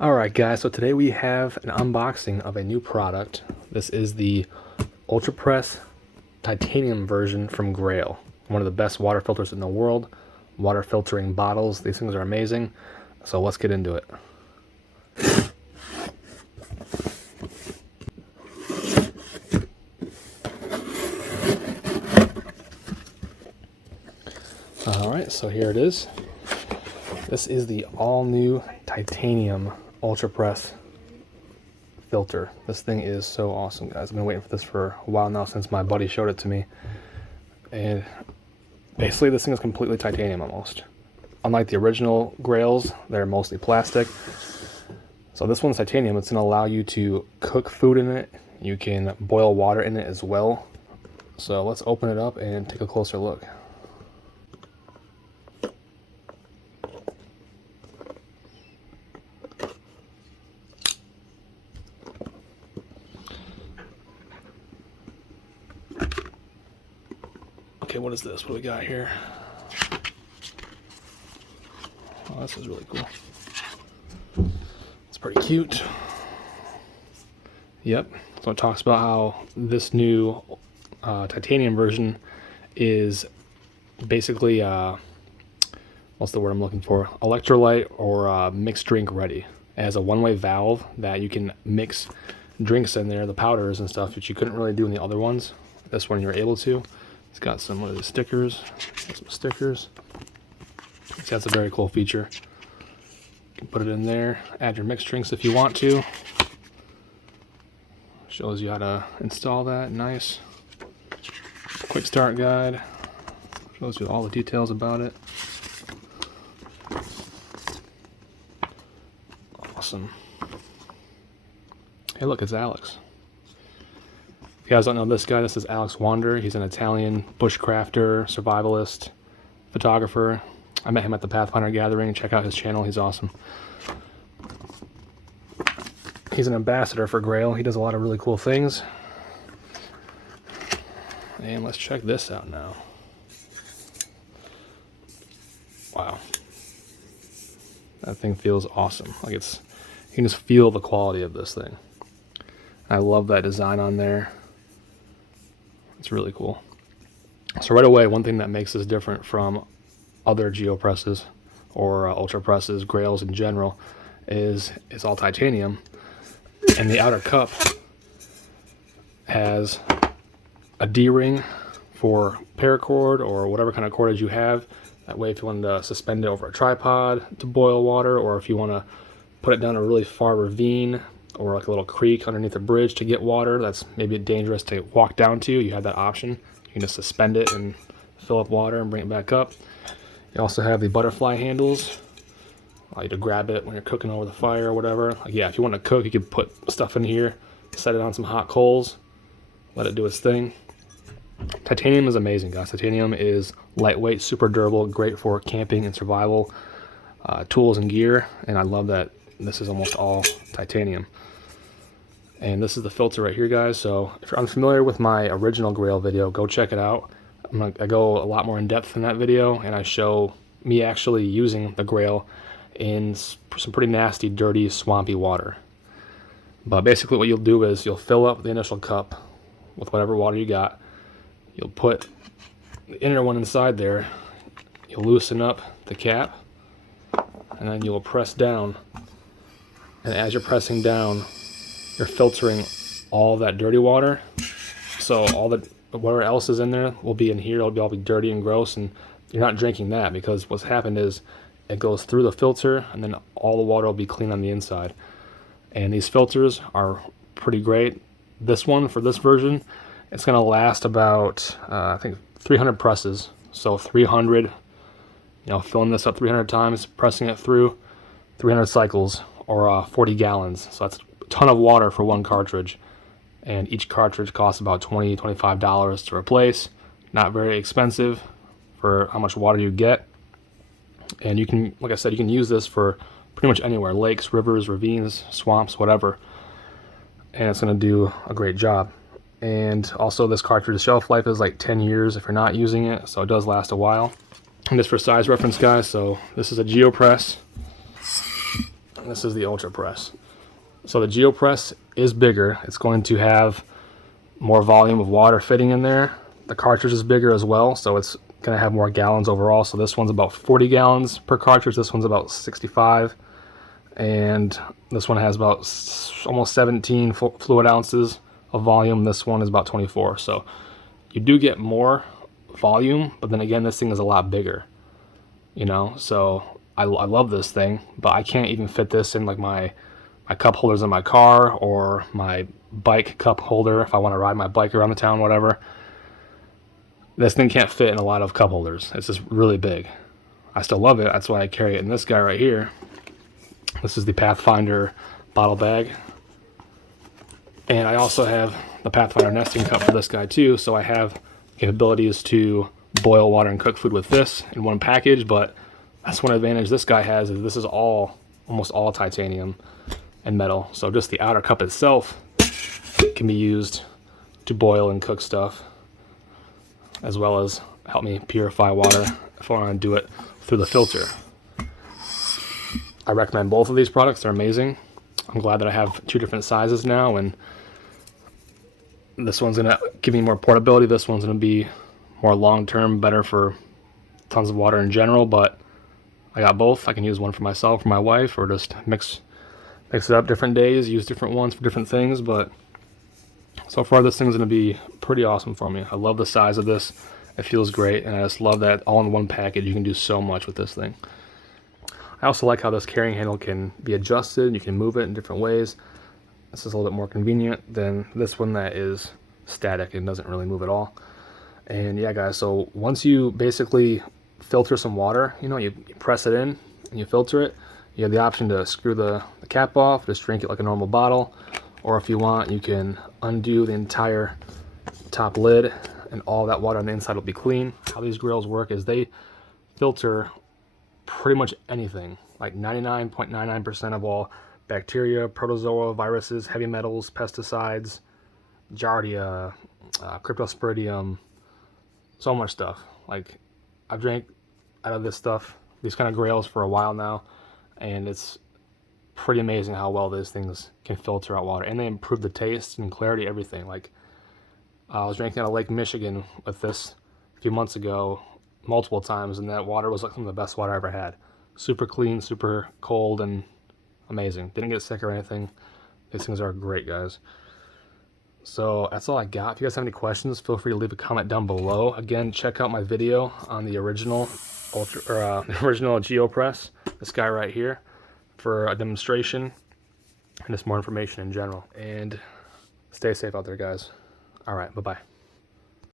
Alright guys, so today we have an unboxing of a new product. This is the Ultrapress titanium version from Grayl. One of the best water filters in the world. Water filtering bottles, these things are amazing. So let's get into it. Alright, so here it is. This is the all-new titanium Ultrapress filter. This thing is so awesome, guys. I've been waiting for this for a while now, since my buddy showed it to me. And basically this thing is completely titanium almost. Unlike the original Grayls, they're mostly plastic. So this one's titanium. It's going to allow you to cook food in it. You can boil water in it as well. So let's open it up and take a closer look. Okay, what is this? What do we got here? Oh, this is really cool. It's pretty cute. Yep. So it talks about how this new titanium version is basically, what's the word I'm looking for? Electrolyte or mixed drink ready. It has a one-way valve that you can mix drinks in there, the powders and stuff, which you couldn't really do in the other ones. This one you're able to. It's got some of the stickers. Some stickers. So that's a very cool feature. You can put it in there, add your mixed drinks if you want to. Shows you how to install that. Nice. Quick start guide. Shows you all the details about it. Awesome. Hey, look, it's Alex. If you guys don't know this guy, this is Alex Wander. He's an Italian bushcrafter, survivalist, photographer. I met him at the Pathfinder Gathering. Check out his channel. He's awesome. He's an ambassador for Grayl. He does a lot of really cool things. And let's check this out now. Wow. That thing feels awesome. Like you can just feel the quality of this thing. I love that design on there. It's really cool. So right away, one thing that makes this different from other geopresses or ultrapresses, Grayls in general, is it's all titanium, and the outer cup has a D-ring for paracord or whatever kind of cordage you have. That way, if you wanted to suspend it over a tripod to boil water, or if you want to put it down a really far ravine or like a little creek underneath a bridge to get water that's maybe dangerous to walk down to, you have that option. You can just suspend it and fill up water and bring it back up. You also have the butterfly handles. Allow you to grab it when you're cooking over the fire or whatever. Like, yeah, if you want to cook, you could put stuff in here, set it on some hot coals, let it do its thing. Titanium is amazing, guys. Titanium is lightweight, super durable, great for camping and survival tools and gear, and I love that this is almost all titanium. And this is the filter right here, guys. So if you're unfamiliar with my original Grayl video, go check it out. I go a lot more in depth in that video, and I show me actually using the Grayl in some pretty nasty, dirty, swampy water. But basically what you'll do is you'll fill up the initial cup with whatever water you got. You'll put the inner one inside there. You'll loosen up the cap, and then you'll press down. And as you're pressing down, you're filtering all that dirty water. So all the whatever else is in there will be in here. It'll all be dirty and gross, and you're not drinking that, because what's happened is it goes through the filter, and then all the water will be clean on the inside. And these filters are pretty great. This one, for this version, it's going to last about I think 300 presses. So 300, filling this up 300 times, pressing it through 300 cycles, or 40 gallons. So that's a ton of water for one cartridge. And each cartridge costs about $20, $25 to replace. Not very expensive for how much water you get. And you can, like I said, you can use this for pretty much anywhere. Lakes, rivers, ravines, swamps, whatever. And it's going to do a great job. And also this cartridge's shelf life is like 10 years if you're not using it. So it does last a while. And this for size reference, guys. So this is a GeoPress. and this is the Ultrapress. So the GeoPress is bigger. It's going to have more volume of water fitting in there. The cartridge is bigger as well, so it's going to have more gallons overall. So this one's about 40 gallons per cartridge. This one's about 65. And this one has about almost 17 fluid ounces of volume. This one is about 24. So you do get more volume, but then again, this thing is a lot bigger, you know. So I love this thing, but I can't even fit this in like my cup holders in my car or my bike cup holder if I want to ride my bike around the town, whatever. This thing can't fit in a lot of cup holders. It's just really big. I still love it. That's why I carry it in this guy right here. This is the Pathfinder bottle bag. And I also have the Pathfinder nesting cup for this guy too, so I have capabilities to boil water and cook food with this in one package. But that's one advantage this guy has, is this is almost all titanium and metal. So just the outer cup itself can be used to boil and cook stuff, as well as help me purify water if I want to do it through the filter. I recommend both of these products. They're amazing. I'm glad that I have two different sizes now, and this one's going to give me more portability. This one's going to be more long-term, better for tons of water in general, but I got both. I can use one for myself, for my wife, or just mix it up different days, use different ones for different things. But so far this thing's going to be pretty awesome for me. I love the size of this. It feels great, and I just love that all in one package. You can do so much with this thing. I also like how this carrying handle can be adjusted. You can move it in different ways. This is a little bit more convenient than this one that is static and doesn't really move at all. And yeah, guys, so once you basically filter some water, you know, you press it in and you filter it, you have the option to screw the cap off, just drink it like a normal bottle, or if you want, you can undo the entire top lid and all that water on the inside will be clean. How these Grayls work is they filter pretty much anything, like 99.99% of all bacteria, protozoa, viruses, heavy metals, pesticides, giardia, cryptosporidium, so much stuff. Like, I've drank out of this stuff, these kind of Grayls, for a while now, and it's pretty amazing how well these things can filter out water, and they improve the taste and clarity, everything. Like, I was drinking out of Lake Michigan with this a few months ago, multiple times, and that water was like some of the best water I ever had. Super clean, super cold, and amazing. Didn't get sick or anything. These things are great, guys. So that's all I got. If you guys have any questions, feel free to leave a comment down below. Again, check out my video on the original GeoPress, this guy right here, for a demonstration and just more information in general. And stay safe out there, guys. All right, bye-bye.